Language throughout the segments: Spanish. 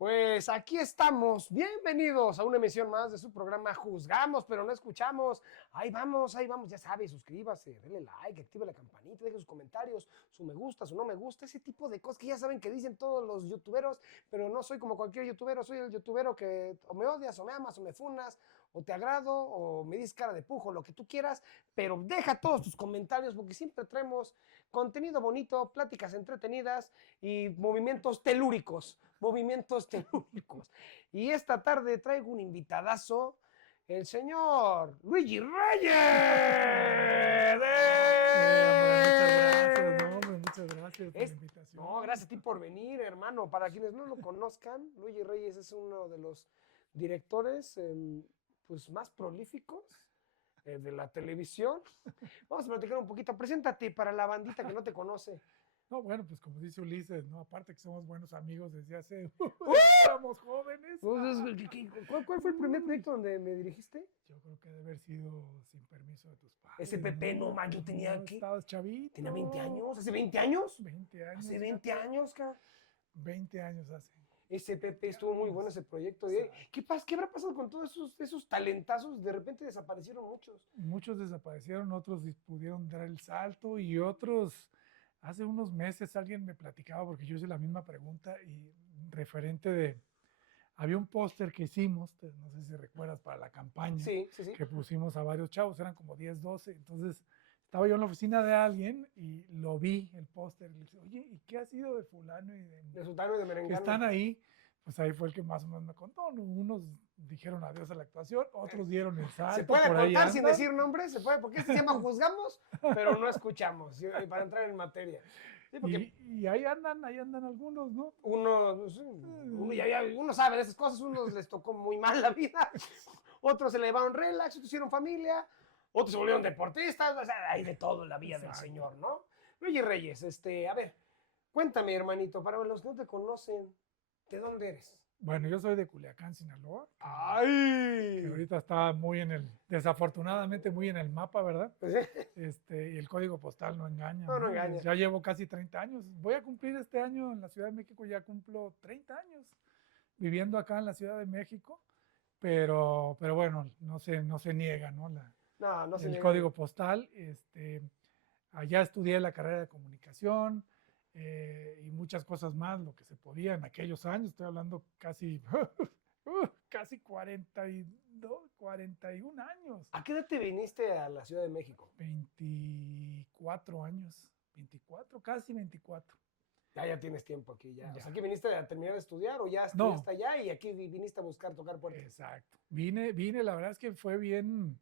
Pues aquí estamos, bienvenidos a una emisión más de su programa Juzgamos, pero no escuchamos. Ahí vamos, ya sabe, suscríbase, denle like, active la campanita, deje sus comentarios, su me gusta, su no me gusta, ese tipo de cosas que ya saben que dicen todos los youtuberos, pero no soy como cualquier youtubero, soy el youtubero que o me odias, o me amas, o me funas, o te agrado, o me dices cara de pujo, lo que tú quieras, pero deja todos tus comentarios porque siempre traemos contenido bonito, pláticas entretenidas y movimientos telúricos. Y esta tarde traigo un invitadazo, el señor Luigi Reyes. Hombre, muchas gracias por la invitación. No, gracias a ti por venir, hermano. Para quienes no lo conozcan, Luigi Reyes es uno de los directores pues, más prolíficos de la televisión. Vamos a platicar un poquito. Preséntate para la bandita que no te conoce. No, bueno, pues como dice Ulises, ¿no? Aparte que somos buenos amigos desde hace... éramos jóvenes. ¿Cuál fue el primer proyecto donde me dirigiste? Yo creo que debe haber sido Sin Permiso de Tus Padres. SPP, no man, yo tenía No, aquí. estabas chavito. ¿Tenía 20 años? ¿Hace 20 años? 20 años. Hace 20 años, ca. 20 años hace. SPP estuvo muy bueno ese proyecto. ¿Qué habrá pasado con todos esos talentazos? De repente desaparecieron muchos. Muchos desaparecieron, otros pudieron dar el salto y otros... Hace unos meses alguien me platicaba, porque yo hice la misma pregunta y referente de... Había un póster que hicimos, no sé si recuerdas, para la campaña, Sí. que pusimos a varios chavos, eran como 10, 12. Entonces estaba yo en la oficina de alguien y lo vi, el póster, y le dije, oye, ¿y qué ha sido de fulano y de Sultano y de Merengano? Que están ahí. Pues ahí fue el que más o menos me contó, ¿no? Unos dijeron adiós a la actuación, otros dieron el salto. ¿Se puede contar sin decir nombres? ¿Se puede? Porque este se llama Juzgamos, pero no escuchamos, para entrar en materia. Sí, y ahí andan algunos, ¿no? Uno sabe de esas cosas, unos les tocó muy mal la vida, otros se le llevaron relax, otros hicieron familia, otros se volvieron deportistas, o sea, hay de todo en la vida del señor, ¿no? Luigi Reyes, a ver, cuéntame, hermanito, para los que no te conocen, ¿de dónde eres? Bueno, yo soy de Culiacán, Sinaloa. ¡Ay! Que ahorita está desafortunadamente muy en el mapa, ¿verdad? Y el código postal no engaña. No engaña. Ya llevo casi 30 años. Voy a cumplir este año en la Ciudad de México, ya cumplo 30 años viviendo acá en la Ciudad de México. Pero bueno, no se niega, ¿no? No se el niega. Código postal. Allá estudié la carrera de comunicación y muchas cosas más, lo que se podía en aquellos años. Estoy hablando casi 42, 41 años. ¿A qué edad te viniste a la Ciudad de México? 24 años, 24, casi 24. Ya tienes tiempo aquí, ya. O sea, ¿aquí viniste a terminar de estudiar o ya estudiaste allá y aquí viniste a buscar tocar puertas? Exacto. Vine, la verdad es que fue bien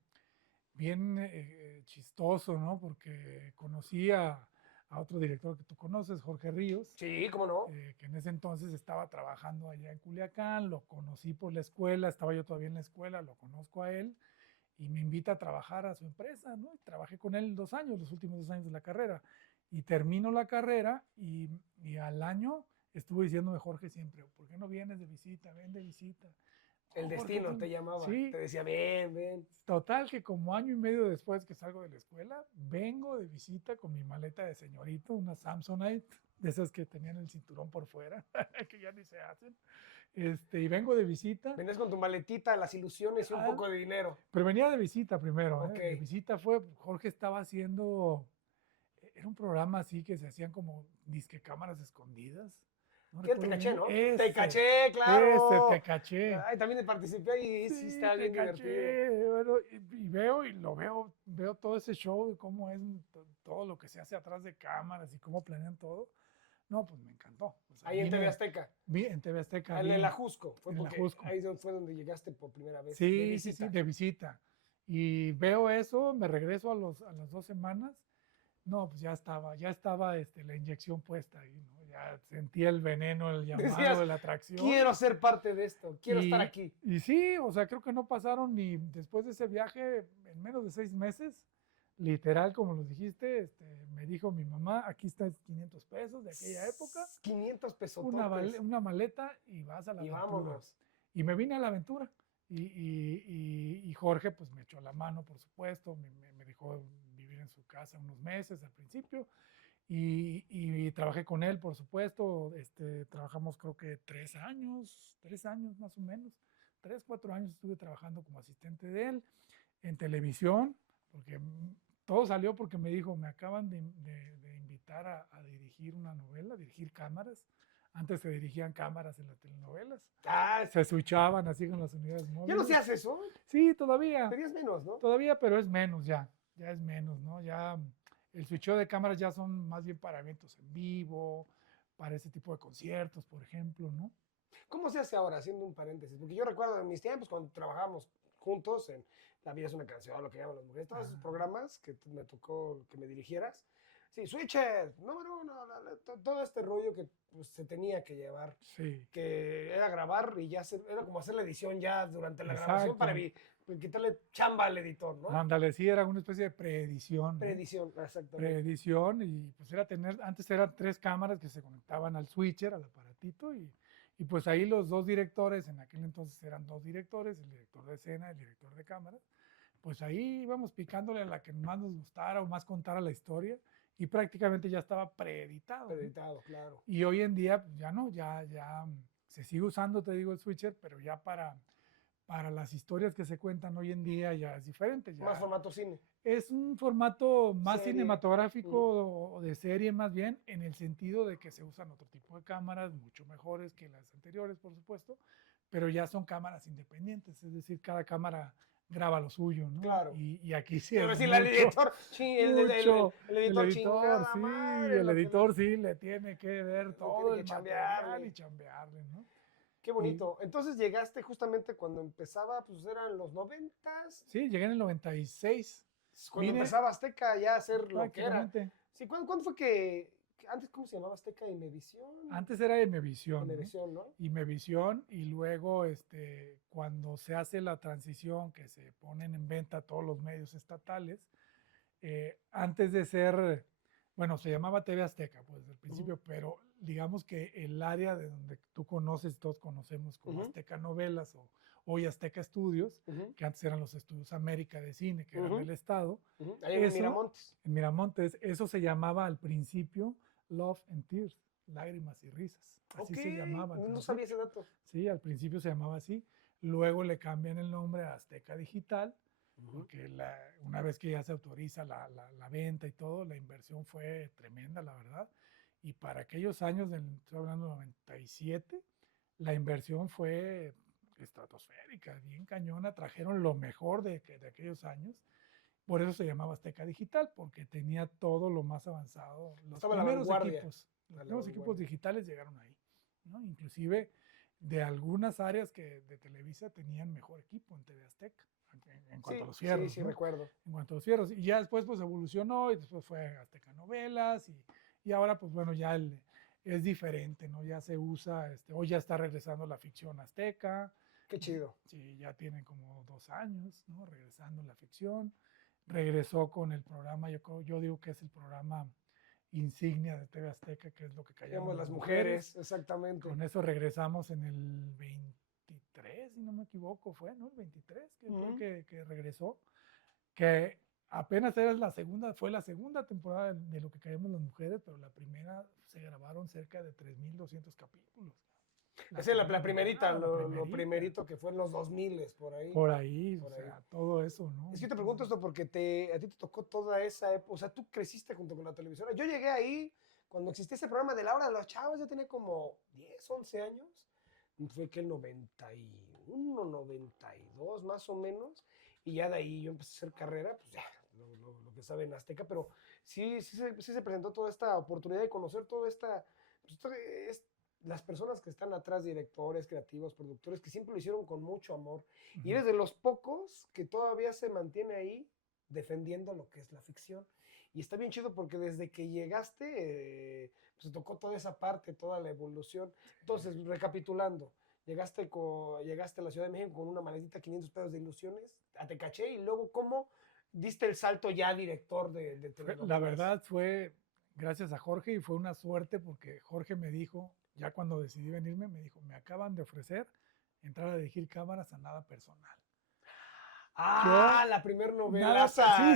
chistoso, ¿no? Porque conocí a otro director que tú conoces, Jorge Ríos. Sí, ¿cómo no? Que en ese entonces estaba trabajando allá en Culiacán, lo conocí por la escuela, estaba yo todavía en la escuela, lo conozco a él y me invita a trabajar a su empresa, ¿no? Y trabajé con él 2 años, los últimos 2 años de la carrera. Y termino la carrera y al año estuvo diciéndome Jorge siempre, ¿por qué no vienes de visita? Ven de visita. El destino te llamaba, sí. Te decía, ven. Total, que como año y medio después que salgo de la escuela, vengo de visita con mi maleta de señorito, una Samsonite, de esas que tenían el cinturón por fuera, que ya ni se hacen. Y vengo de visita. Venías con tu maletita, las ilusiones y un poco de dinero. Pero venía de visita primero. Okay. De visita Jorge estaba haciendo, era un programa así que se hacían como disque cámaras escondidas. No ¿Qué te caché, no? Te caché, claro. Te caché. Ay, también participé y sí está bien divertido. Bueno, y veo todo ese show de cómo es todo lo que se hace atrás de cámaras y cómo planean todo. No, pues me encantó. O sea, ahí en TV Azteca. En TV Azteca. En el Ajusco. Ahí fue donde llegaste por primera vez. Sí, de visita. Y veo eso, me regreso a las 2 semanas. No, pues ya estaba la inyección puesta ahí, ¿no? Ya sentía el veneno, el llamado de la atracción. Quiero ser parte de esto, quiero estar aquí. Y sí, o sea, creo que no pasaron ni después de ese viaje, en menos de 6 meses, literal, como lo dijiste, me dijo mi mamá, aquí están 500 pesos de aquella época. 500 pesos. Una maleta y vas a la aventura. Vámonos. Y me vine a la aventura. Y Jorge pues me echó la mano, por supuesto, me dejó vivir en su casa unos meses al principio y trabajé con él, por supuesto. Trabajamos creo que 3 años más o menos. 3, 4 años estuve trabajando como asistente de él en televisión, porque todo salió porque me dijo, me acaban de invitar a dirigir una novela, dirigir cámaras. Antes se dirigían cámaras en las telenovelas. Ah, Se switchaban así con las unidades ¿ya móviles. no se hace eso? Sí, todavía. Pedías menos, ¿no? Todavía, pero es menos ya. Ya es menos, ¿no? Ya el switcheo de cámaras ya son más bien para eventos en vivo, para ese tipo de conciertos, por ejemplo, ¿no? ¿Cómo se hace ahora, haciendo un paréntesis? Porque yo recuerdo en mis tiempos cuando trabajábamos juntos en La vida es una canción, lo que llaman las mujeres, todos esos programas que me tocó que me dirigieras. Sí, switches, número uno, todo este rollo que pues, se tenía que llevar, Sí, que era grabar y ya era como hacer la edición ya durante la grabación exacto. para quitarle chamba al editor, ¿no? Ándale, sí, era una especie de preedición, ¿no? Preedición, exactamente. Preedición, y pues antes eran 3 cámaras que se conectaban al switcher, al aparatito, y pues ahí los 2 directores, en aquel entonces eran 2 directores, el director de escena, el director de cámaras, pues ahí íbamos picándole a la que más nos gustara o más contara la historia, y prácticamente ya estaba preeditado, ¿no? Preeditado, claro. Y hoy en día pues ya no, ya se sigue usando, te digo, el switcher, pero ya para las historias que se cuentan hoy en día ya es diferente. Ya Más formato cine. es un formato más Serie. cinematográfico o de serie más bien, en el sentido de que se usan otro tipo de cámaras, mucho mejores que las anteriores, por supuesto, pero ya son cámaras independientes, es decir, cada cámara graba lo suyo, ¿no? Claro. Y aquí sí Pero es si mucho, el editor, mucho, el editor chingada sí, madre, el lo que editor sí le tiene que ver todo tiene que el material chambearle. y chambearle, ¿no? Qué bonito. Entonces llegaste justamente cuando empezaba, pues eran los 90s, Sí, llegué en el 96. cuando Vine empezaba Azteca ya a hacer lo que era. prácticamente. Sí, ¿cuándo fue que antes cómo se llamaba Azteca? Imevisión. Antes era Imevisión, ¿no? Imevisión, ¿no? Imevisión, y luego cuando se hace la transición, que se ponen en venta todos los medios estatales, antes de ser, bueno, se llamaba TV Azteca, pues desde el principio, pero digamos que el área de donde tú conoces, todos conocemos como Azteca Novelas o hoy Azteca Estudios, que antes eran los Estudios América de cine, que eran del Estado. Ahí en Miramontes. En Miramontes, eso se llamaba al principio Love and Tears, lágrimas y risas. Así se llamaba. No sabía ese dato. Sí, al principio se llamaba así. Luego le cambian el nombre a Azteca Digital, porque una vez que ya se autoriza la venta y todo, la inversión fue tremenda, la verdad. Y para aquellos años, estoy hablando de 97, la inversión fue estratosférica, bien cañona. Trajeron lo mejor de aquellos años. Por eso se llamaba Azteca Digital, porque tenía todo lo más avanzado. Los primeros equipos digitales llegaron ahí, ¿no? Inclusive de algunas áreas que de Televisa tenían mejor equipo en TV Azteca, en cuanto a los fierros. Sí, ¿no? recuerdo. En cuanto a los fierros. Y ya después pues evolucionó, y después fue Azteca Novelas, y ahora pues bueno, ya es diferente, ¿no? Ya se usa, hoy ya está regresando la ficción azteca. Qué chido. Sí, ya tienen como 2 años, ¿no? Regresando la ficción. Regresó con el programa, yo digo que es el programa insignia de TV Azteca, que es lo que callamos las mujeres, exactamente. Con eso regresamos en el 23, si no me equivoco, fue, ¿no? El 23, que fue que regresó, que apenas fue la segunda temporada de lo que callamos las mujeres, pero la primera se grabaron cerca de 3,200 capítulos. Esa es la primerita, lo primerito que fue en los 2000 por ahí. Por ahí, o sea, todo eso, ¿no? Es que yo te pregunto esto porque a ti te tocó toda esa época, o sea, tú creciste junto con la televisora. Yo llegué ahí cuando existía ese programa de La Hora de los Chavos, yo tenía como 10, 11 años. Fue que el 91, 92 más o menos, y ya de ahí yo empecé a hacer carrera, pues ya, lo que sabe en Azteca, pero sí se presentó toda esta oportunidad de conocer toda esta, pues, las personas que están atrás, directores, creativos, productores, que siempre lo hicieron con mucho amor. Y eres de los pocos que todavía se mantiene ahí defendiendo lo que es la ficción. Y está bien chido porque desde que llegaste, pues tocó toda esa parte, toda la evolución. Entonces, recapitulando, llegaste a la Ciudad de México con una maletita 500 pesos de ilusiones, te caché, y luego, ¿cómo diste el salto ya director de telenovelas? La verdad fue gracias a Jorge, y fue una suerte porque Jorge me dijo, ya cuando decidí venirme, me dijo, me acaban de ofrecer entrar a dirigir cámaras a nada personal. Ah, la primera novela.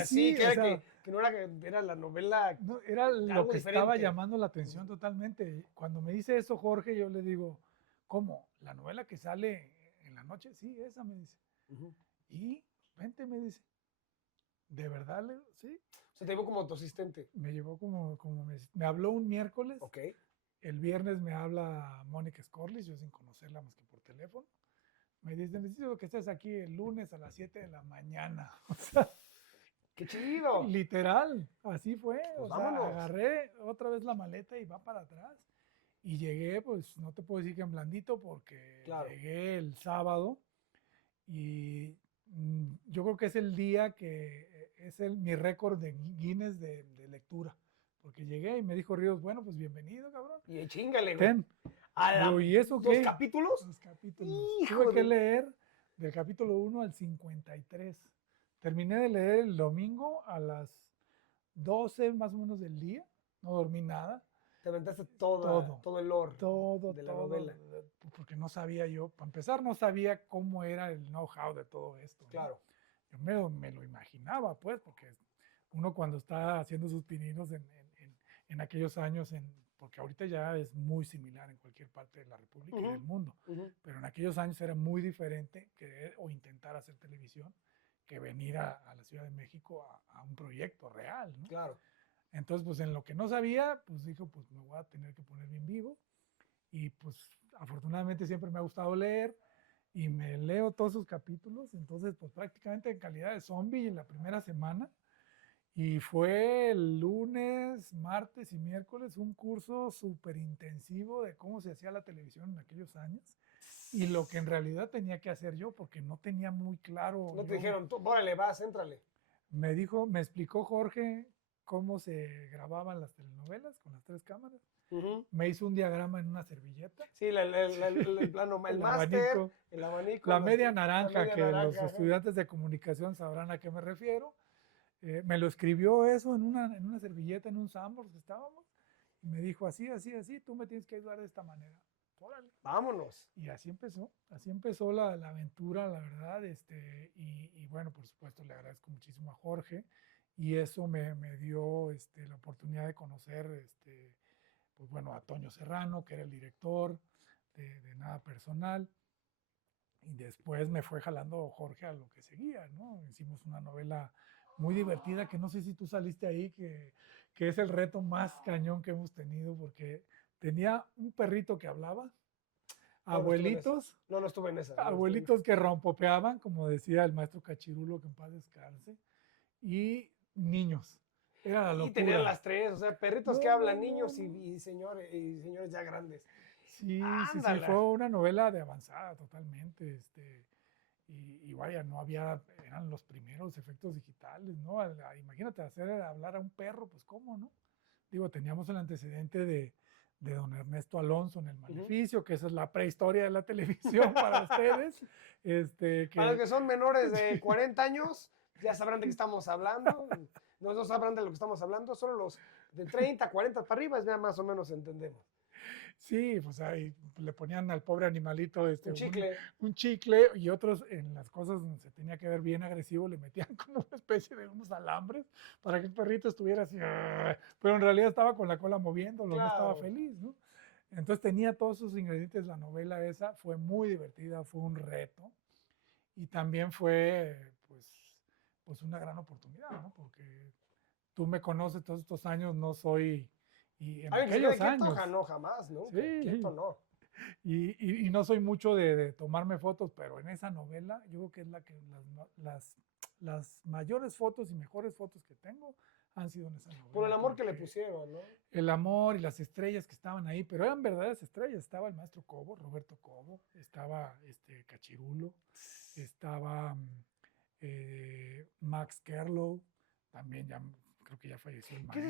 Sí, que, o era sea, que no era, era la novela. no, era lo Algo que estaba diferente. llamando la atención totalmente. Cuando me dice eso Jorge, yo le digo, ¿cómo? ¿La novela que sale en la noche? Sí, esa me dice. Ujú. Y vente, me dice. ¿De verdad? Le digo, sí. O sea, te digo como tu asistente. Me llevó como me habló un miércoles. Ok. El viernes me habla Mónica Scorlis, yo sin conocerla más que por teléfono. Me dice, necesito que estés aquí el lunes a las 7 de la mañana. O sea, ¡Qué chido! literal, así fue. Pues O sea, vámonos. agarré otra vez la maleta y va para atrás. Y llegué, pues no te puedo decir que en blandito porque Claro. llegué el sábado y yo creo que es el día que es mi récord de Guinness de lectura. Porque llegué y me dijo Ríos, bueno, pues bienvenido, cabrón. Y chingale, güey. Ten. ¿A Digo, ¿y eso dos qué? capítulos? Los capítulos. Hijo Tuve que de. leer del capítulo 1 al 53. Terminé de leer el domingo a las 12 más o menos del día. No dormí nada. Te aventaste Todo, todo el lore todo, de la todo. novela. Porque no sabía yo, para empezar, no sabía cómo era el know-how de todo esto, ¿no? Claro. Yo me lo imaginaba, pues, porque uno cuando está haciendo sus pininos en aquellos años, porque ahorita ya es muy similar en cualquier parte de la República y del mundo, pero en aquellos años era muy diferente querer o intentar hacer televisión que venir a la Ciudad de México a un proyecto real, ¿no? Claro. Entonces, pues en lo que no sabía, pues dijo, pues me voy a tener que poner bien vivo. Y pues afortunadamente siempre me ha gustado leer y me leo todos sus capítulos. Entonces, pues prácticamente en calidad de zombie en la primera semana. Y fue el lunes, martes y miércoles un curso súper intensivo de cómo se hacía la televisión en aquellos años y lo que en realidad tenía que hacer yo, porque no tenía muy claro. No te dijeron, tú, órale, vas, éntrale. Me explicó Jorge cómo se grababan las telenovelas con las 3 cámaras. Me hizo un diagrama en una servilleta. Sí, el plano, el máster, abanico, el abanico. la media naranja, media que naranja, los estudiantes de comunicación sabrán a qué me refiero. Me lo escribió eso en una servilleta, en un Sambors que estábamos, y me dijo así, así, así, tú me tienes que ayudar de esta manera. Órale. Vámonos. Y así empezó la aventura, la verdad, y bueno, por supuesto le agradezco muchísimo a Jorge, y eso me dio la oportunidad de conocer, pues bueno, a Toño Serrano, que era el director de Nada Personal, y después me fue jalando Jorge a lo que seguía, ¿no? Hicimos una novela muy divertida, que no sé si tú saliste ahí, que es el reto más cañón que hemos tenido, porque tenía un perrito que hablaba, abuelitos, no estuve en esa. abuelitos que rompopeaban, como decía el maestro Cachirulo, que en paz descanse, y niños. Era la Y locura. tenían las tres, o sea, perritos que No, hablan, no, niños no. y señores ya grandes. Sí, sí, Ándala. fue una novela de avanzada totalmente, y vaya, no había, eran los primeros efectos digitales, ¿no? Imagínate hacer hablar a un perro, pues cómo, ¿no? Digo, teníamos el antecedente de don Ernesto Alonso en El Maleficio, que esa es la prehistoria de la televisión para ustedes. Para los que son menores de 40 años, ya sabrán de qué estamos hablando. No sabrán de lo que estamos hablando, solo los de 30, 40 para arriba, ya más o menos entendemos. Sí, pues ahí le ponían al pobre animalito Un chicle. un chicle, y otros en las cosas donde se tenía que ver bien agresivo le metían como una especie de unos alambres para que el perrito estuviera así, pero en realidad estaba con la cola moviéndolo, no estaba feliz, ¿no? Entonces tenía todos sus ingredientes la novela esa, fue muy divertida, fue un reto y también fue pues una gran oportunidad, ¿no? Porque tú me conoces todos estos años, no soy... Y en aquellos años. No, jamás, ¿no? Sí. Quieto no. Y no soy mucho de tomarme fotos, pero en esa novela yo creo que es la que las mayores fotos y mejores fotos que tengo han sido en esa novela. Por el amor que le pusieron, ¿no? El amor y las estrellas que estaban ahí, pero eran verdaderas estrellas. Estaba el maestro Cobo, Roberto Cobo, estaba Cachirulo, estaba Max Kerlow, también ya creo que ya falleció el maestro.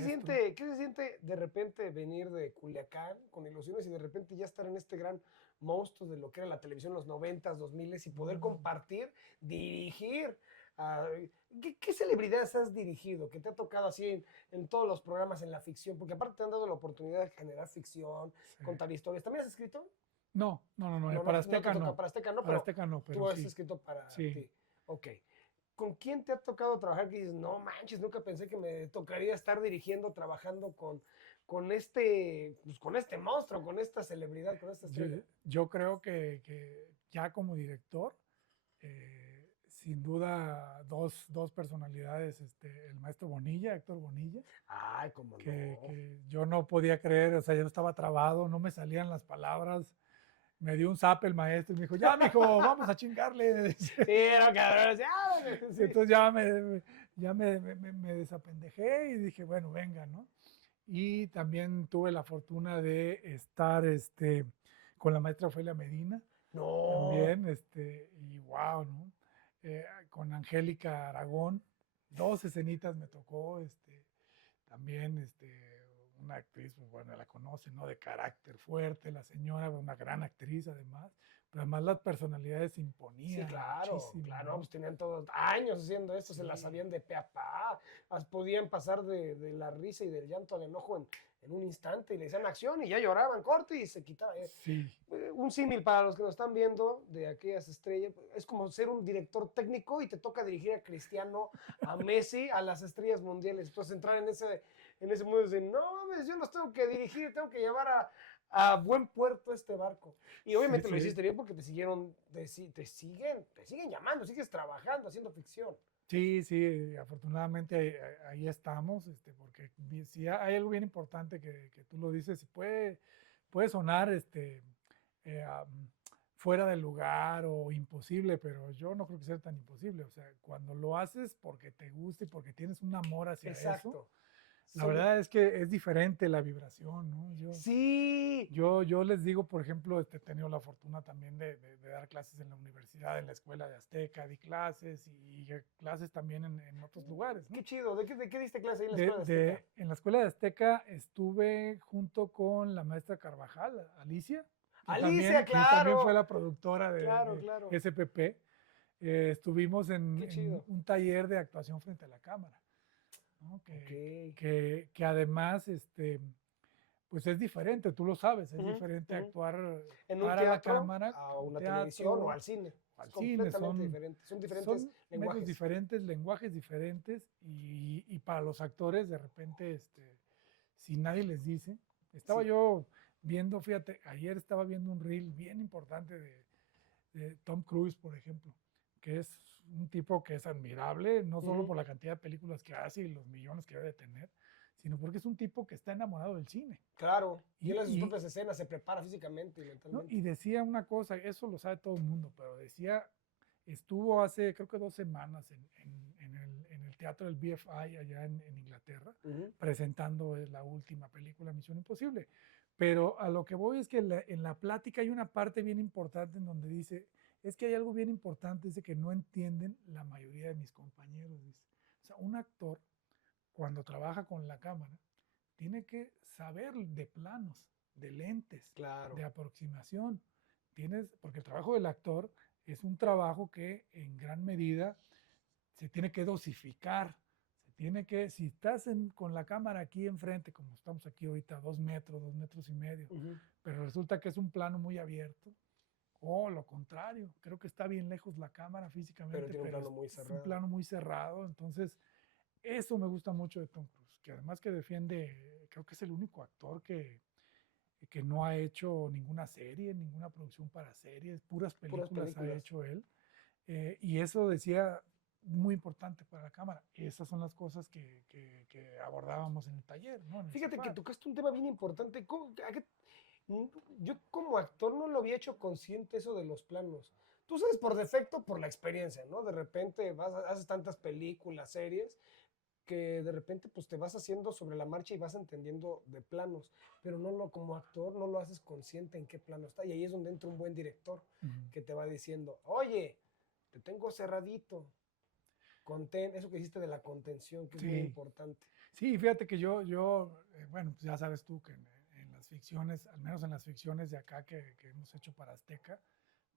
¿Qué se siente de repente venir de Culiacán con ilusiones y de repente ya estar en este gran monstruo de lo que era la televisión en los 90s, 2000s y poder compartir, dirigir? ¿Qué celebridades has dirigido? Que te ha tocado así en todos los programas en la ficción, porque aparte te han dado la oportunidad de generar ficción, contar historias. ¿También has escrito? No, para Azteca no. Para Azteca no, para Azteca no, pero tú has sí. escrito para Sí. ti. Ok. ¿Con quién te ha tocado trabajar que dices, no manches, nunca pensé que me tocaría estar dirigiendo, trabajando con este monstruo, con esta celebridad, con esta Yo, estrella? yo creo que ya como director, sin duda dos personalidades, el maestro Bonilla, Héctor Bonilla, Ay, cómo no. que yo no podía creer, o sea, yo estaba trabado, no me salían las palabras, me dio un zap el maestro y me dijo, ya, mijo, vamos a chingarle. Sí, era cabrón, sí. Entonces ya me desapendejé y dije, bueno, venga, ¿no? Y también tuve la fortuna de estar con la maestra Ofelia Medina, No, también, y wow, ¿no? Con Angélica Aragón, dos escenitas me tocó, también, una actriz, pues bueno, la conocen, ¿no? De carácter fuerte, la señora, una gran actriz además, pero además las personalidades se sí, imponían claro, muchísimo, claro, ¿no? pues tenían todos años haciendo esto, se la Sí, sabían de pe a pa, podían pasar de la risa y del llanto al enojo en un instante y le decían acción y ya lloraban, corte y se quitaba. sí, Un símil para los que nos están viendo de aquellas estrellas, es como ser un director técnico y te toca dirigir a Cristiano, a Messi, a las estrellas mundiales. Entonces entrar en ese mundo de, no mames, yo los tengo que dirigir, tengo que llevar a buen puerto este barco. Y sí, obviamente lo sí. hiciste bien porque te siguen llamando, sigues trabajando, haciendo ficción. Sí, sí, afortunadamente ahí estamos, porque si hay algo bien importante que tú lo dices, y puede sonar eh, am, fuera del lugar o imposible, pero yo no creo que sea tan imposible. O sea, cuando lo haces porque te gusta y porque tienes un amor hacia eso, Exacto. la Sobre, verdad es que es diferente la vibración, ¿no? sí, Yo les digo, por ejemplo, he tenido la fortuna también de dar clases en la universidad, en la escuela de Azteca, di clases y clases también en otros lugares, qué ¿no? chido. ¿De qué diste clase ahí en la escuela de Azteca? En la escuela de Azteca estuve junto con la maestra Carvajal, Alicia, Alicia, quien también fue claro, la productora claro, de claro. SPP. Estuvimos Qué en chido. un taller de actuación frente a la cámara, ¿no? Ok. Que además, pues es diferente, tú lo sabes, es Ujú, diferente ujú. actuar En un para la teatro, cámara, a un una televisión o teatro, al cine. o Es al cine, completamente diferente. Son diferentes son medios lenguajes. diferentes, lenguajes diferentes, y para los actores de repente, si nadie les dice, estaba Sí. yo viendo, fíjate, ayer estaba viendo un reel bien importante de Tom Cruise, por ejemplo, que es un tipo que es admirable, no solo Ujú, por la cantidad de películas que hace y los millones que debe de tener, sino porque es un tipo que está enamorado del cine. claro. Y él Y, hace sus y, propias escenas, se prepara físicamente y ¿no? mentalmente. Y decía una cosa, eso lo sabe todo el mundo, pero decía, estuvo hace creo que 2 semanas en el teatro del BFI allá en Inglaterra, Ujú. presentando la última película Misión Imposible. Pero a lo que voy es que en la plática hay una parte bien importante en donde dice, es que hay algo bien importante, dice que no entienden la mayoría de mis compañeros, dice. O sea, un actor cuando trabaja con la cámara tiene que saber de planos, de lentes, Claro. de aproximación. Porque el trabajo del actor es un trabajo que en gran medida se tiene que dosificar. Si estás con la cámara aquí enfrente, como estamos aquí ahorita, 2 metros, 2 metros y medio, Ujú. pero resulta que es un plano muy abierto, o lo contrario, creo que está bien lejos la cámara Pero físicamente, tiene un pero plano muy es un cerrado. plano muy cerrado, entonces eso me gusta mucho de Tom Cruise, que además que defiende, creo que es el único actor que no ha hecho ninguna serie, ninguna producción para series, puras Puras películas ha películas. hecho él. Y eso decía muy importante para la cámara. Esas son las cosas que abordábamos en el taller, ¿no? En el Fíjate que CEFAT. tocaste un tema bien importante. Mm, Yo como actor no lo había hecho consciente eso de los planos. Tú sabes por defecto, por la experiencia, ¿no? De repente haces tantas películas, series, que de repente pues te vas haciendo sobre la marcha y vas entendiendo de planos, pero como actor no lo haces consciente en qué plano está. Y ahí es donde entra un buen director Ujú. que te va diciendo, oye, te tengo cerradito, contén, eso que hiciste de la contención, que es muy Sí, importante. sí, fíjate que bueno, pues ya sabes tú que en las ficciones, al menos en las ficciones de acá que hemos hecho para Azteca,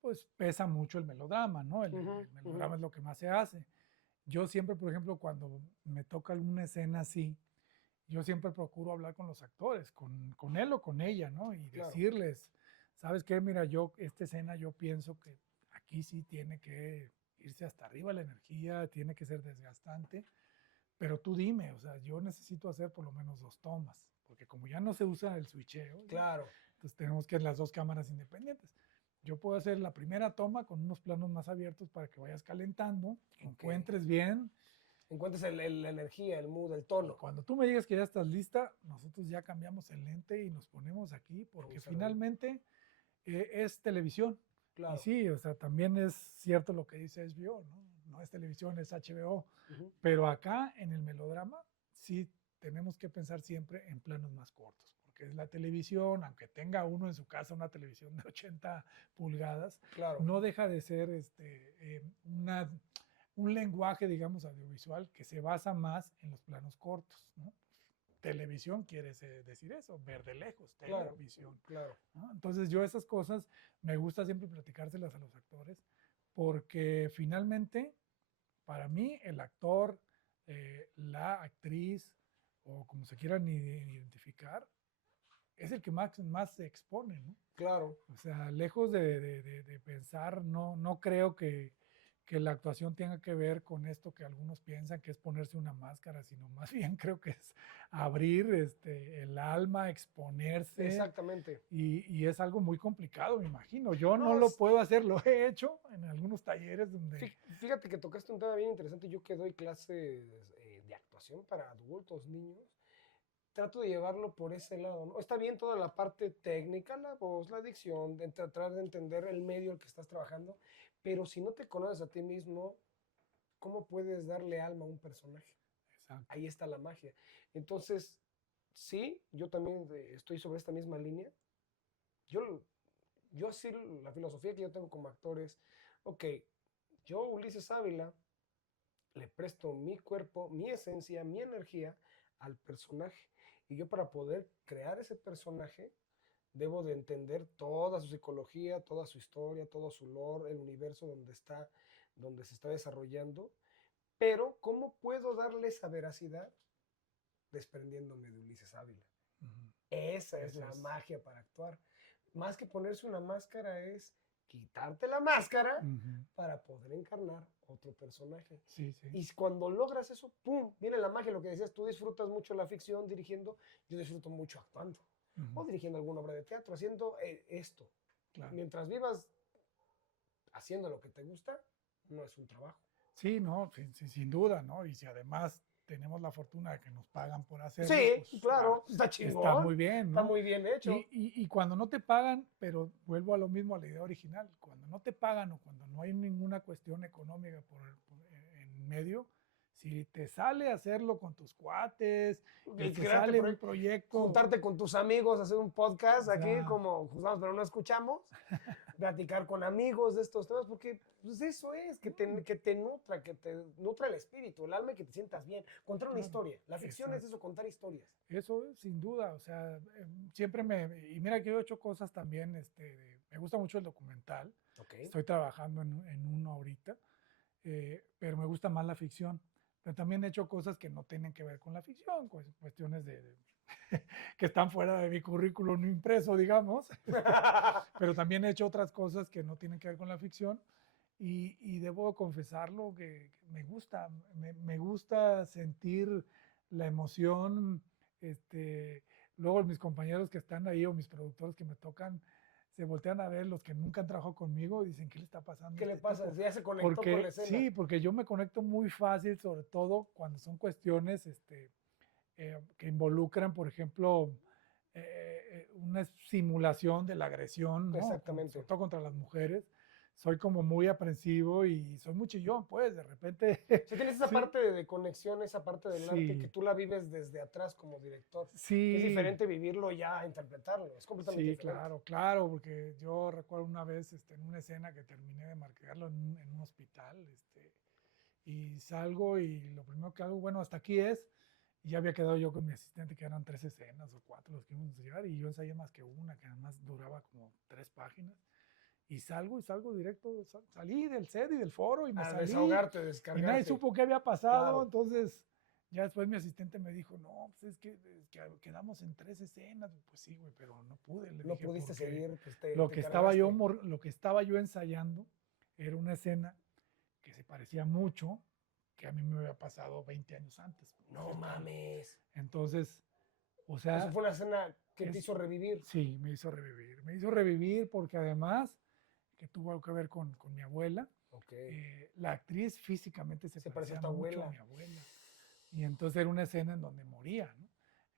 pues pesa mucho el melodrama, ¿no? Ujú, El ujú. melodrama es lo que más se hace. Yo siempre, por ejemplo, cuando me toca alguna escena así, yo siempre procuro hablar con los actores, con él o con ella, ¿no? Y Claro, decirles, ¿sabes qué? Mira, esta escena yo pienso que aquí sí tiene que irse hasta arriba la energía, tiene que ser desgastante. Pero tú dime, o sea, yo necesito hacer por lo menos 2 tomas, porque como ya no se usa el switcheo, ¿no? Claro. Entonces tenemos que las 2 cámaras independientes. Yo puedo hacer la primera toma con unos planos más abiertos para que vayas calentando, encuentres bien. Encuentres la energía, el mood, el Y tono. cuando tú me digas que ya estás lista, nosotros ya cambiamos el lente y nos ponemos aquí, porque finalmente es televisión. Claro. Y sí, o sea, también es cierto lo que dice HBO, ¿no? No es televisión, es HBO. Pero acá en el melodrama sí tenemos que pensar siempre en planos más cortos, porque es la televisión, aunque tenga uno en su casa una televisión de 80 pulgadas, Claro. no deja de ser un lenguaje, digamos, audiovisual que se basa más en los planos cortos, ¿no? Televisión quiere decir eso, ver de lejos, televisión. Claro. ¿No? Entonces yo esas cosas me gusta siempre platicárselas a los actores, porque finalmente para mí el actor, la actriz o como se quieran identificar, es el que más se expone, ¿no? Claro. O sea, lejos de pensar, no creo que la actuación tenga que ver con esto que algunos piensan que es ponerse una máscara, sino más bien creo que es abrir el alma, exponerse. Exactamente. Y es algo muy complicado, me imagino. Yo no lo puedo hacer, lo he hecho en algunos talleres donde... Fíjate que tocaste un tema bien interesante. Yo que doy clases de actuación para adultos, niños, trato de llevarlo por ese lado, ¿no? Está bien toda la parte técnica, la voz, la dicción, de tratar de entender el medio al que estás trabajando, pero si no te conoces a ti mismo, ¿cómo puedes darle alma a un personaje? Exacto. Ahí está la magia. Entonces, sí, yo también estoy sobre esta misma línea. Yo sí, la filosofía que yo tengo como actor es, ok, yo, Ulises Ávila, le presto mi cuerpo, mi esencia, mi energía al personaje. Y yo para poder crear ese personaje, debo de entender toda su psicología, toda su historia, todo su lore, el universo donde se está desarrollando. Pero, ¿cómo puedo darle esa veracidad? Desprendiéndome de Ulises Ávila. Esa es la magia para actuar. Más que ponerse una máscara es quitarte la máscara para poder encarnar otro personaje. Sí, sí. Y cuando logras eso, ¡pum!, viene la magia, lo que decías, tú disfrutas mucho la ficción dirigiendo, yo disfruto mucho actuando. O dirigiendo alguna obra de teatro, haciendo esto. Claro. Mientras vivas haciendo lo que te gusta, no es un trabajo. Sí, no, sin duda, ¿no? Y si además tenemos la fortuna de que nos pagan por hacerlo. Sí, pues, claro, está chingón. Está muy bien, ¿no? Está muy bien hecho. Y cuando no te pagan, pero vuelvo a lo mismo, a la idea original, cuando no te pagan o cuando no hay ninguna cuestión económica en medio, si te sale hacerlo con tus cuates, y te sale un proyecto. Juntarte con tus amigos, hacer un podcast aquí, como juzgamos pero no escuchamos, platicar con amigos de estos temas, porque pues eso es, que te nutra el espíritu, el alma, y que te sientas bien. Contar una historia. La ficción es eso, contar historias. Eso es, sin duda, o sea, siempre y mira que yo he hecho cosas también, me gusta mucho el documental. Estoy trabajando en uno ahorita, pero me gusta más la ficción. Pero también he hecho cosas que no tienen que ver con la ficción, cuestiones que están fuera de mi currículum impreso, digamos. Pero también he hecho otras cosas que no tienen que ver con la ficción. Y debo confesarlo que me gusta sentir la emoción. Luego mis compañeros que están ahí o mis productores que me tocan, se voltean a ver los que nunca han trabajado conmigo y dicen, ¿qué le está pasando? ¿Qué le pasa? Ya se conectó con la escena. Sí, porque yo me conecto muy fácil, sobre todo cuando son cuestiones que involucran, por ejemplo, una simulación de la agresión, ¿no? Exactamente. Sobre todo contra las mujeres. Soy como muy aprensivo y soy muy chillón, pues, de repente. Sí, tienes esa parte de conexión, esa parte del arte que tú la vives desde atrás como director. Sí. Es diferente vivirlo ya a interpretarlo, es completamente diferente. Sí, claro, porque yo recuerdo una vez en una escena que terminé de marcarlo en un hospital, y salgo y lo primero que hago, bueno, hasta aquí es, y ya había quedado yo con mi asistente que eran 3 escenas o 4 los que íbamos a ensayar, y yo ensayé más que una, que además duraba como 3 páginas. Y salgo directo, salí del set y del foro y me salí. Desahogarte, descargarte. Y nadie supo qué había pasado, entonces ya después mi asistente me dijo, no, pues es que quedamos en 3 escenas. Pues sí, güey, pero no pude. No pudiste seguir. Pues lo que estaba yo ensayando era una escena que se parecía mucho, que a mí me había pasado 20 años antes. No mames. Entonces, o Eso sea, fue una escena que te hizo revivir. Sí, me hizo revivir. Me hizo revivir porque además, que tuvo algo que ver con mi abuela, Ok. la actriz físicamente se parece parecía a tu mucho abuela. a mi abuela. Y entonces era una escena en donde moría, ¿no?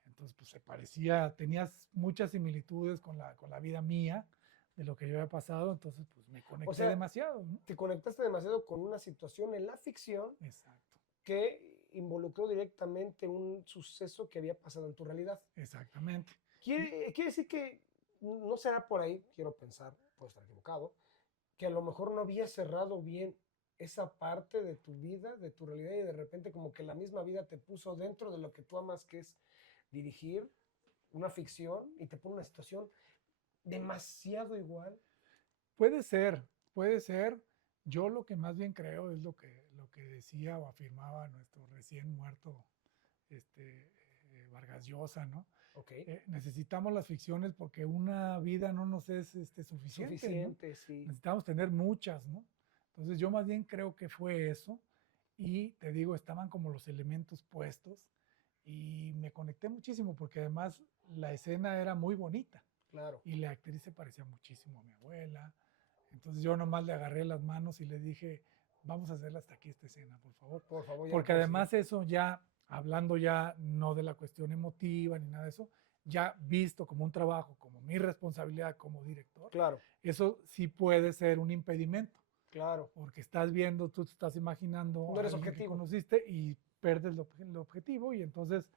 Entonces, pues se parecía, tenías muchas similitudes con la vida mía, de lo que yo había pasado, entonces pues me conecté sea, demasiado, ¿no? Te conectaste demasiado con una situación en la ficción Exacto, que involucró directamente un suceso que había pasado en tu realidad. exactamente. Quiere decir que no será por ahí, quiero pensar, puedo estar equivocado, que a lo mejor no había cerrado bien esa parte de tu vida, de tu realidad, y de repente como que la misma vida te puso dentro de lo que tú amas, que es dirigir una ficción, y te pone una situación demasiado igual. Puede ser, puede ser. Yo lo que más bien creo es lo que decía o afirmaba nuestro recién muerto Vargas Llosa, ¿no? Ok. Necesitamos las ficciones porque una vida no nos es suficiente, ¿no? Suficiente, sí. Necesitamos tener muchas, ¿no? Entonces yo más bien creo que fue eso y te digo, estaban como los elementos puestos y me conecté muchísimo porque además la escena era muy bonita Claro. y la actriz se parecía muchísimo a mi abuela. Entonces yo nomás le agarré las manos y le dije, vamos a hacerla hasta aquí esta escena, por favor. Por favor, ya Porque no puedo además eso ya, hablando ya no de la cuestión emotiva ni nada de eso, ya visto como un trabajo, como mi responsabilidad como director, Claro, eso sí puede ser un impedimento. claro. Porque estás viendo, tú te estás imaginando No a eres alguien que objetivo. conociste y pierdes el objetivo y entonces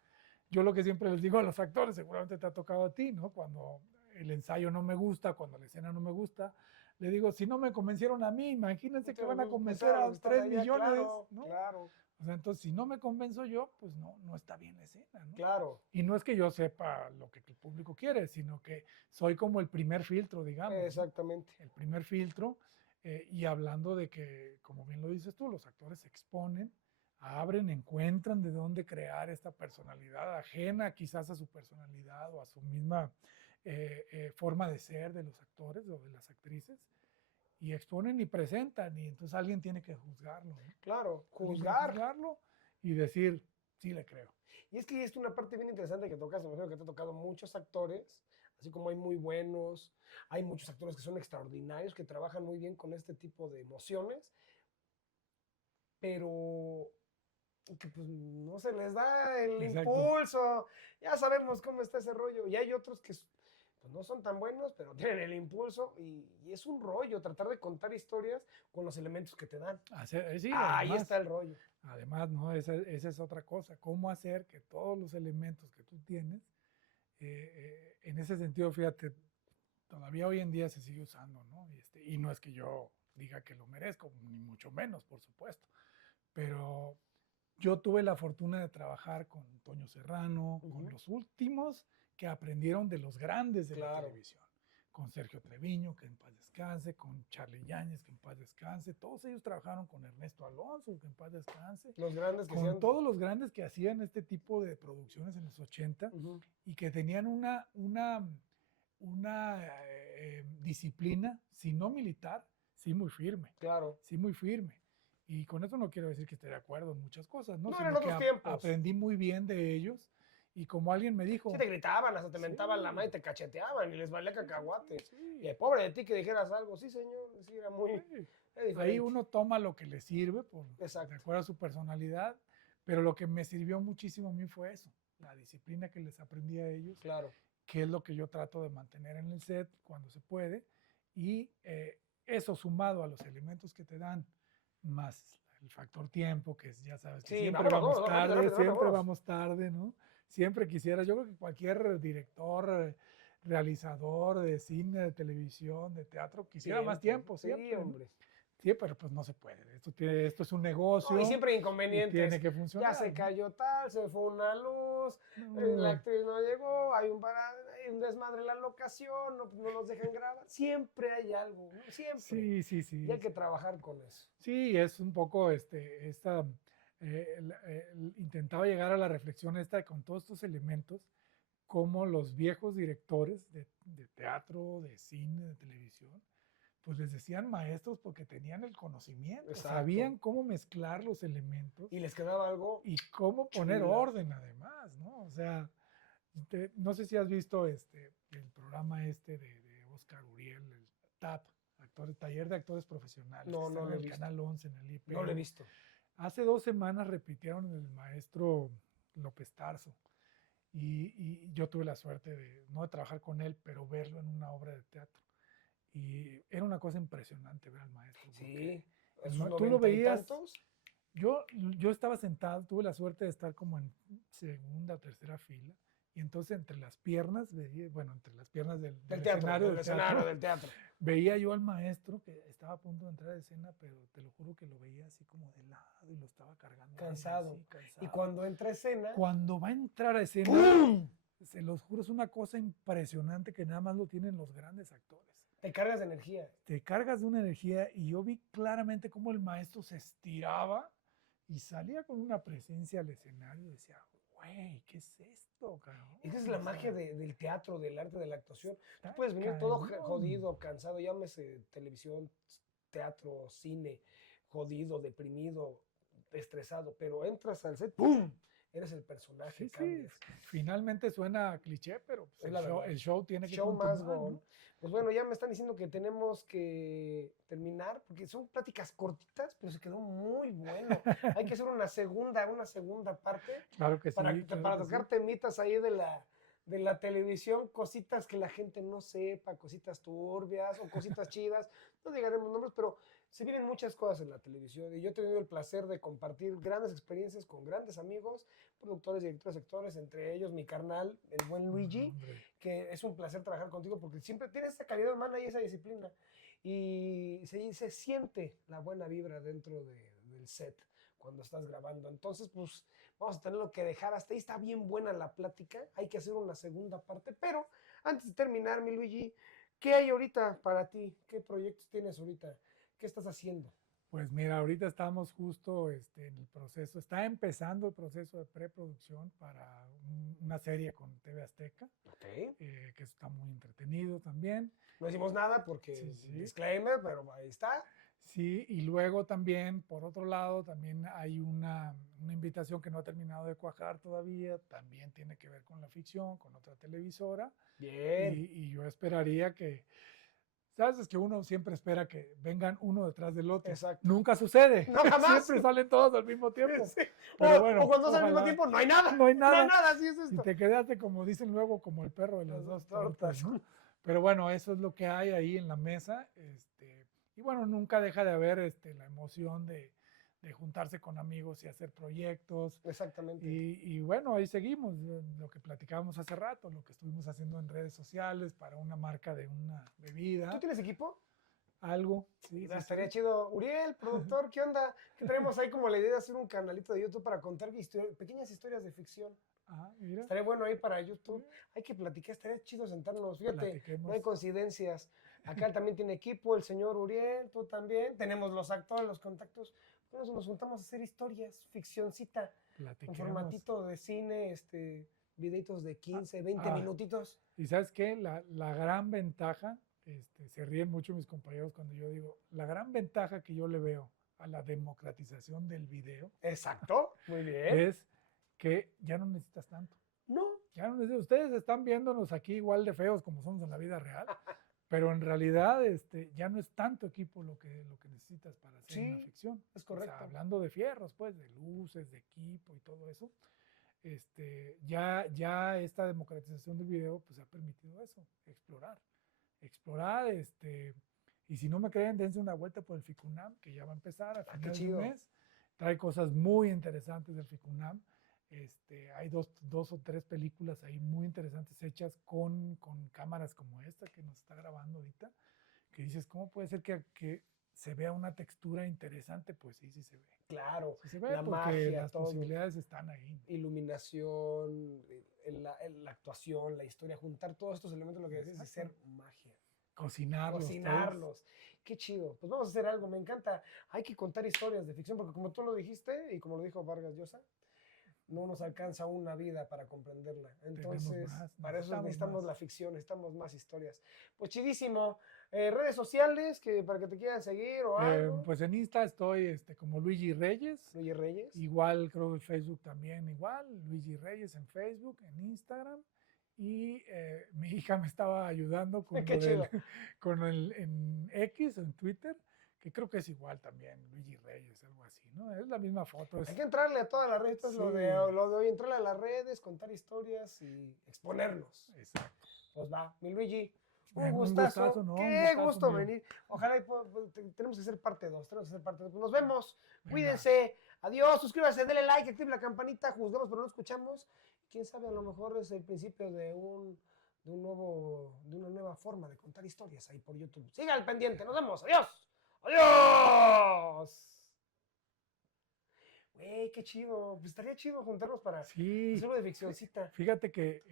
yo lo que siempre les digo a los actores, seguramente te ha tocado a ti, ¿no? Cuando el ensayo no me gusta, cuando la escena no me gusta, le digo, si no me convencieron a mí, imagínense que van a convencer Los a que están 3 allá, millones, claro, ¿no? claro, O sea, entonces si no me convenzo yo, pues no está bien la escena, ¿no? claro. Y no es que yo sepa lo que el público quiere, sino que soy como el primer filtro, digamos, ¿no? Exactamente. El primer filtro, y hablando de que, como bien lo dices tú, los actores se exponen, abren, encuentran de dónde crear esta personalidad ajena quizás a su personalidad o a su misma forma de ser de los actores o de las actrices, y exponen y presentan, y entonces alguien tiene que juzgarlo, ¿no? Claro, Alguien tiene que juzgar. juzgarlo y decir, sí le creo. Y es que es una parte bien interesante que tocas, me imagino que te ha tocado muchos actores, así como hay muy buenos, hay muchos actores que son extraordinarios, que trabajan muy bien con este tipo de emociones, pero que pues no se les da el Exacto. impulso, ya sabemos cómo está ese rollo, y hay otros que pues, no son tan buenos, pero tienen el impulso, y es un rollo tratar de contar historias con los elementos que te dan. Sí, Ahí además, está el rollo. además, ¿no? Esa es otra cosa. ¿Cómo hacer que todos los elementos que tú tienes, en ese sentido, fíjate, todavía hoy en día se sigue usando, ¿no? Y no es que yo diga que lo merezco, ni mucho menos, por supuesto, pero yo tuve la fortuna de trabajar con Toño Serrano, con los últimos que aprendieron de los grandes de la Claro. televisión, con Sergio Treviño, que en paz descanse, con Charlie Yáñez, que en paz descanse, todos ellos trabajaron con Ernesto Alonso, que en paz descanse, Los grandes que con sean. todos los grandes que hacían este tipo de producciones en los 80 y que tenían una disciplina, si no militar, sí muy firme, Claro. sí muy firme. Y con eso no quiero decir que esté de acuerdo en muchas cosas, ¿no? No, Sino eran que otros tiempos. aprendí muy bien de ellos y como alguien me dijo... Sí, te gritaban, hasta te Sí. mentaban la mano y te cacheteaban y les valía cacahuate. Sí. Y el pobre de ti que dijeras algo, sí señor, sí, era muy diferente. Ahí uno toma lo que le sirve Exacto. de acuerdo a su personalidad, pero lo que me sirvió muchísimo a mí fue eso, la disciplina que les aprendí a ellos, Claro. que es lo que yo trato de mantener en el set cuando se puede, y eso sumado a los elementos que te dan, más el factor tiempo, que ya sabes que Sí, siempre vámonos, vamos vámonos, tarde, rápido, siempre vámonos. vamos tarde, ¿no? Siempre quisiera, yo creo que cualquier director, realizador de cine, de televisión, de teatro, quisiera más tiempo, Sí, siempre, ¿no? hombre. Sí, pero pues no se puede. Esto es un negocio. No, y siempre hay y inconvenientes. tiene que funcionar. Ya se ¿no? cayó tal, se fue una luz, la No, actriz no llegó, hay un desmadre en la locación, no nos dejan grabar. Siempre hay algo, ¿no? Siempre. sí. Y hay que trabajar con eso. Sí, es un poco intentaba llegar a la reflexión esta con todos estos elementos, como los viejos directores de teatro, de cine, de televisión, pues les decían maestros porque tenían el conocimiento, Exacto. sabían cómo mezclar los elementos Y les quedaba algo. y cómo poner chula. orden además, ¿no? O sea, no sé si has visto el programa de Oscar Uriel, el TAP, Taller de Actores Profesionales, No, que no está lo en he el visto. Canal 11, en el IPN. No lo he visto. Hace 2 semanas repitieron el maestro López Tarso. Y yo tuve la suerte de, no de trabajar con él, pero verlo en una obra de teatro. Y era una cosa impresionante ver al maestro. Sí, porque esos tú lo 90 y veías. tantos. Yo estaba sentado, tuve la suerte de estar como en segunda o tercera fila. Y entonces entre las piernas, entre las piernas del Del escenario del teatro. veía yo al maestro que estaba a punto de entrar a escena, pero te lo juro que lo veía así como de lado y lo estaba cargando. Cansado. Así, cansado. Y cuando entra a escena. Cuando va a entrar a escena, ¡pum! Se los juro, es una cosa impresionante que nada más lo tienen los grandes actores. Te cargas de energía. Te cargas de una energía y yo vi claramente cómo el maestro se estiraba y salía con una presencia al escenario y decía, güey, ¿qué es esto, cabrón? Esa es la magia del teatro, del arte, de la actuación. Tú Está puedes venir todo cañón. jodido, cansado, llámese televisión, teatro, cine, jodido, deprimido, estresado, pero entras al set, ¡pum! Eres el personaje, Sí, cambias. finalmente suena cliché, pero pues, Es la verdad. el show tiene que Show continuar, must go on. ¿no? Pues bueno, ya me están diciendo que tenemos que terminar, porque son pláticas cortitas, pero se quedó muy bueno. Hay que hacer una segunda parte Claro que sí. para claro que tocar sí. temitas ahí de la televisión, cositas que la gente no sepa, cositas turbias o cositas chidas. No llegaremos nombres, pero se vienen muchas cosas en la televisión y yo he tenido el placer de compartir grandes experiencias con grandes amigos, productores, directores, actores, entre ellos mi carnal, el buen Luigi, Hombre. que es un placer trabajar contigo porque siempre tienes esa calidad humana y esa disciplina. Y se siente la buena vibra dentro del set cuando estás grabando. Entonces, pues vamos a tenerlo que dejar hasta ahí. Está bien buena la plática. Hay que hacer una segunda parte. Pero antes de terminar, mi Luigi, ¿qué hay ahorita para ti? ¿Qué proyectos tienes ahorita? ¿Qué estás haciendo? Pues mira, ahorita estamos justo en el proceso, está empezando el proceso de preproducción para una serie con TV Azteca, Ok. que está muy entretenido también. No decimos nada porque Sí. disclaimer, pero ahí está. Sí, y luego también, por otro lado, también hay una invitación que no ha terminado de cuajar todavía, también tiene que ver con la ficción, con otra televisora. Bien. Y yo esperaría que, ¿sabes? Es que uno siempre espera que vengan uno detrás del otro. Exacto. Nunca sucede. No, jamás. Siempre salen todos al mismo tiempo. Sí. Pero bueno, o cuando sale al mismo ojalá. tiempo, no hay nada. No hay nada. No hay nada, así es esto. Y te quedaste, como dicen luego, como el perro de las dos tortas, ¿no? Pero bueno, eso es lo que hay ahí en la mesa. Y bueno, nunca deja de haber la emoción de juntarse con amigos y hacer proyectos. Exactamente. Y bueno, ahí seguimos, lo que platicábamos hace rato, lo que estuvimos haciendo en redes sociales para una marca de una bebida. ¿Tú tienes equipo? Algo. Sí, estaría chido. Uriel, productor, ¿qué onda? Que tenemos ahí como la idea de hacer un canalito de YouTube para contar pequeñas historias de ficción. Ah, mira. Estaría bueno ahí para YouTube. Hay que platicar, estaría chido sentarnos. Fíjate, no hay coincidencias. Acá también tiene equipo el señor Uriel, tú también. Tenemos los actores, los contactos. Entonces nos juntamos a hacer historias, ficcioncita, con formatito de cine, videitos de 15, 20 minutitos. ¿Y sabes qué? La gran ventaja, se ríen mucho mis compañeros cuando yo digo, la gran ventaja que yo le veo a la democratización del video. Exacto, muy bien. Es que ya no necesitas tanto. No. Ya no necesitas. Ustedes están viéndonos aquí igual de feos como somos en la vida real, pero en realidad ya no es tanto equipo lo que necesitas para hacer una ficción. Es correcto. O sea, hablando de fierros, pues, de luces, de equipo y todo eso. Ya esta democratización del video pues ha permitido eso, explorar, y si no me creen, dense una vuelta por el FICUNAM, que ya va a empezar a finales de un mes, trae cosas muy interesantes del FICUNAM, hay dos o tres películas ahí muy interesantes hechas con cámaras como esta que nos está grabando ahorita, que dices, ¿cómo puede ser que se vea una textura interesante? Pues sí se ve. Claro, sí se ve la porque magia, las todo. posibilidades están ahí. Iluminación, la actuación, la historia, juntar todos estos elementos, lo que decís es hacer magia. Cocinarlos. Qué chido. Pues vamos a hacer algo, me encanta. Hay que contar historias de ficción, porque como tú lo dijiste, y como lo dijo Vargas Llosa, no nos alcanza una vida para comprenderla. Entonces, más, para eso necesitamos más. la ficción, necesitamos más historias. Pues chidísimo. Redes sociales para que te quieran seguir o algo. Pues en Insta estoy como Luigi Reyes. Luigi Reyes. Igual creo que Facebook también igual. Luigi Reyes en Facebook, en Instagram. Y mi hija me estaba ayudando con, Qué chido. con el en X, en Twitter, que creo que es igual también, Luigi Reyes, algo así, ¿no? Es la misma foto. Hay que entrarle a todas las redes, Sí. lo de hoy, entrarle a las redes, contar historias y exponernos. Exacto. Pues va, mi Luigi, un Un gustazo. gustazo, ¿no? Un Qué gustazo gusto mío. venir. Ojalá tenemos que hacer parte 2, tenemos que hacer parte 2. Nos vemos, Venga. cuídense, adiós, suscríbanse, denle like, activen la campanita, juzgamos pero no escuchamos. Quién sabe, a lo mejor es el principio de una nueva forma de contar historias ahí por YouTube. Siga al pendiente, nos vemos, adiós. ¡Adiós! Güey, qué chido. Pues estaría chido juntarnos para Sí. hacerlo de ficcioncita. Fíjate que